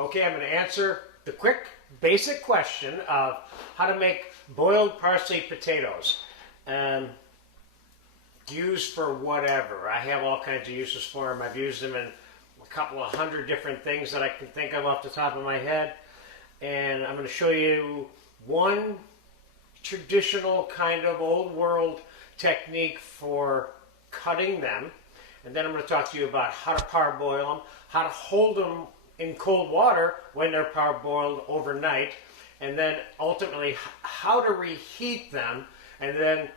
Okay, I'm going to answer the quick, basic question of how to make boiled parsley potatoes. Used for whatever. I have all kinds of uses for them. I've used them in a couple of hundred different things that I can think of off the top of my head. And I'm going to show you one traditional kind of old world technique for cutting them. And then I'm going to talk to you about how to parboil them, how to hold them in cold water when they're parboiled overnight, and then ultimately how to reheat them, and then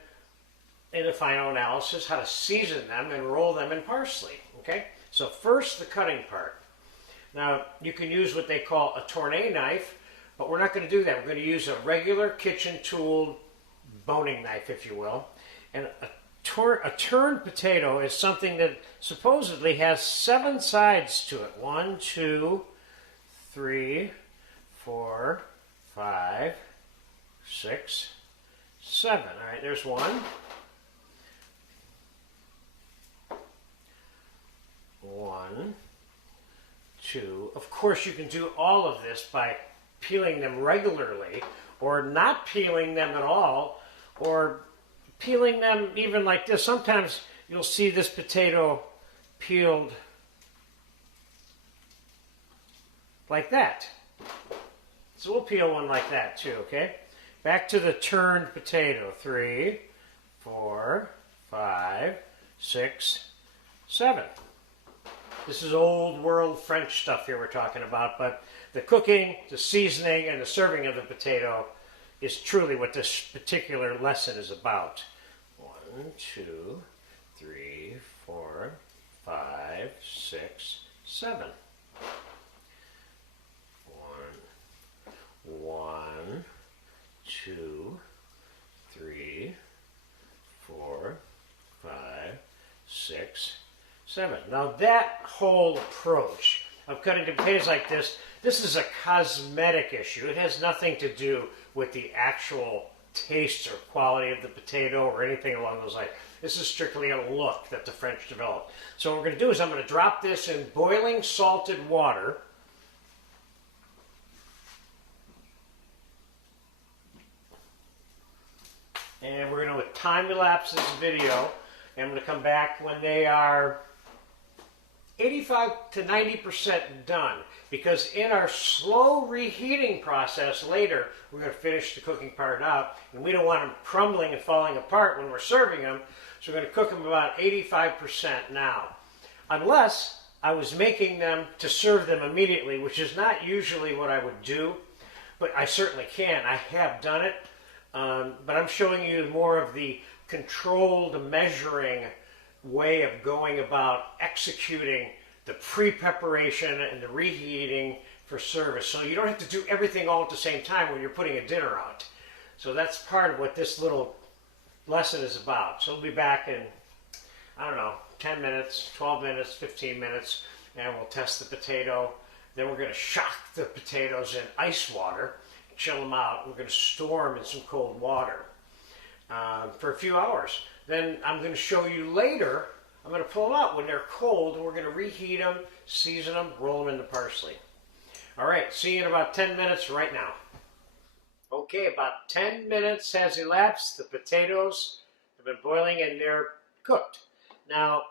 in the final analysis, how to season them and roll them in parsley. Okay? So first, the cutting part. Now, you can use what they call a tourné knife, but we're not going to do that. We're going to use a regular kitchen tool boning knife, if you will. And a turned potato is something that supposedly has 7 sides to it. 1, 2, 3, 4, 5, 6, 7. All right, there's 1. 1, 2. Of course, you can do all of this by peeling them regularly, or not peeling them at all, or peeling them even like this. Sometimes you'll see this potato peeled like that. So we'll peel one like that too, okay? Back to the turned potato. 3, 4, 5, 6, 7. This is old world French stuff here we're talking about, but the cooking, the seasoning, and the serving of the potato is truly what this particular lesson is about. 1, 2, 3, 4, 5, 6, 7. 1, 2, 3, 4, 5, 6, 7. Now that whole approach of cutting potatoes like this is a cosmetic issue. It has nothing to do with the actual taste or quality of the potato or anything along those lines. This is strictly a look that the French developed. So what we're going to do is I'm going to drop this in boiling salted water. And we're going to time-elapse this video, and I'm going to come back when they are 85 to 90% done, because in our slow reheating process later, we're going to finish the cooking part out, and we don't want them crumbling and falling apart when we're serving them, so we're going to cook them about 85% now. Unless I was making them to serve them immediately, which is not usually what I would do, but I certainly can. I have done it, but I'm showing you more of the controlled measuring way of going about executing the pre-preparation and the reheating for service. So you don't have to do everything all at the same time when you're putting a dinner out. So that's part of what this little lesson is about. So we'll be back in, I don't know, 10 minutes, 12 minutes, 15 minutes, and we'll test the potato. Then we're going to shock the potatoes in ice water, chill them out. We're going to store them in some cold water for a few hours. Then I'm going to show you later, I'm going to pull them out when they're cold, and we're going to reheat them, season them, roll them into parsley. All right, see you in about 10 minutes right now. Okay, about 10 minutes has elapsed. The potatoes have been boiling and they're cooked. Now,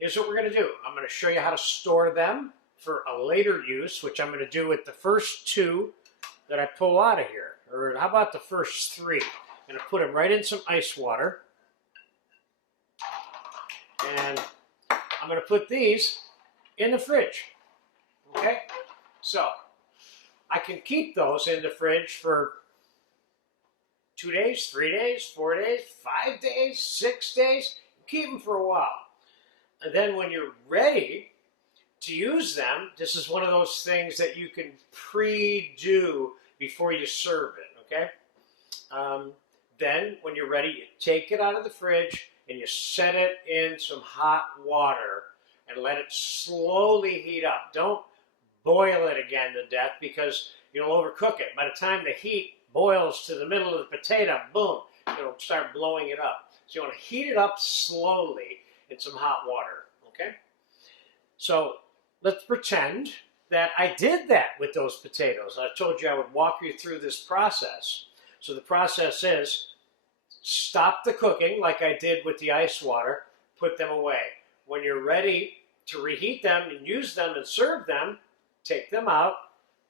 here's what we're going to do. I'm going to show you how to store them for a later use, which I'm going to do with the first 2 that I pull out of here. Or how about the first 3? I'm going to put them right in some ice water. And I'm going to put these in the fridge. Okay? So, I can keep those in the fridge for 2 days, 3 days, 4 days, 5 days, 6 days. Keep them for a while. And then when you're ready to use them, this is one of those things that you can pre-do before you serve it, okay? Then, when you're ready, you take it out of the fridge and you set it in some hot water and let it slowly heat up. Don't boil it again to death because you'll overcook it. By the time the heat boils to the middle of the potato, boom, it'll start blowing it up. So you want to heat it up slowly in some hot water, okay? So let's pretend that I did that with those potatoes. I told you I would walk you through this process. So the process is stop the cooking like I did with the ice water, put them away. When you're ready to reheat them and use them and serve them, take them out,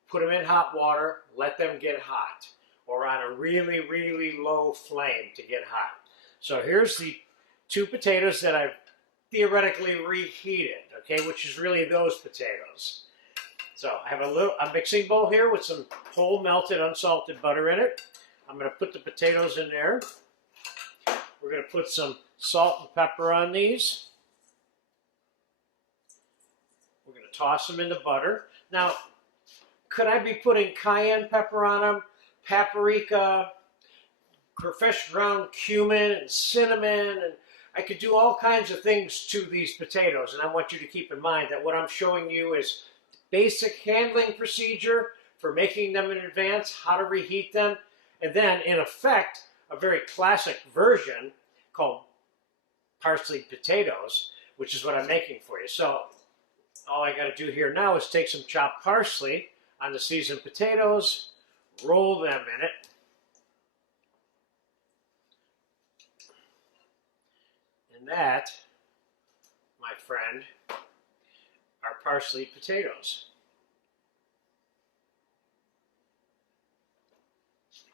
put them in hot water, let them get hot, or on a really, really low flame to get hot. So here's the 2 potatoes that I've theoretically reheated, okay, which is really those potatoes. So I have a mixing bowl here with some whole melted unsalted butter in it. I'm going to put the potatoes in there. We're going to put some salt and pepper on these. We're going to toss them in the butter. Now, could I be putting cayenne pepper on them, paprika, fresh ground cumin and cinnamon, and I could do all kinds of things to these potatoes. And I want you to keep in mind that what I'm showing you is basic handling procedure for making them in advance, how to reheat them, and then, in effect, a very classic version called Parslied potatoes, which is what I'm making for you. So all I got to do here now is take some chopped parsley on the seasoned potatoes, roll them in it, and that, my friend, are Parslied potatoes.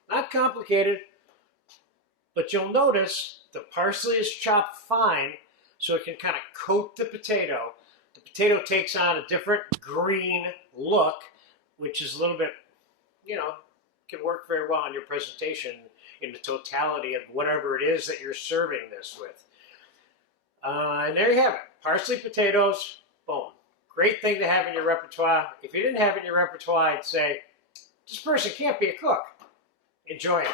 Not complicated, but you'll notice the parsley is chopped fine so it can kind of coat the potato. The potato takes on a different green look, which is a little bit, you know, can work very well on your presentation in the totality of whatever it is that you're serving this with. And there you have it. Parsley potatoes, boom. Great thing to have in your repertoire. If you didn't have it in your repertoire, I'd say, this person can't be a cook. Enjoy it.